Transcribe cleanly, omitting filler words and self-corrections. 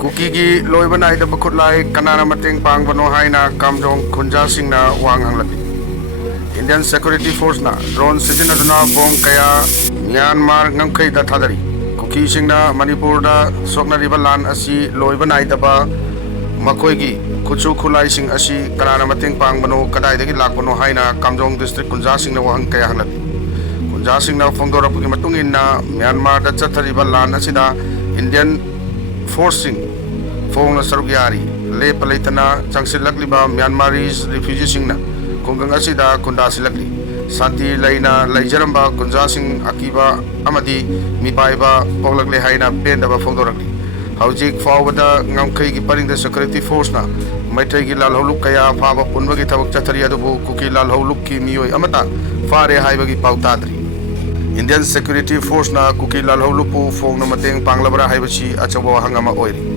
Kuki gi loiba nai da bakut lai kanana mateng pang bano haina kamjong khunjasingna wahng hanglabi. Indian Security Force na drone sizinaduna bom kaya Myanmar ngamkai da thadari. Kuki singna Manipur da sokna riba lan asi loiba nai da ba makoi gi kuchu khulai sing asi kanana mateng pang bano kadai dagi lakbano haina kamjong district khunjasingna wahng kaya hanglabi. Khunjasingna phongdorapgi matung inna Myanmar da chathariba lan asida Indian Forcing Fong Sarugyari, Le Palaitana, Changsilakliba, Myanmarese refugees singna, Kungangasida, Kundasilakli, Santi Laina, Laijaramba, Kunjasing Akiba, Amadi, Mipaiba, Polakle Haina, Pendaba Fondorakli. Haujik Fawada, Ngamkai paring the security force na, Maitagi Lal Holukaya, Pava Punwagi Tavak Chatariadubu, Kuki Lal Holuki, Mio Amata, Fare Haibagi Pautadri. Indian Security Force na Kuki Lal Holupu, Fong Namateng Panglabra Haibachi, Achawa Hangama Oiri.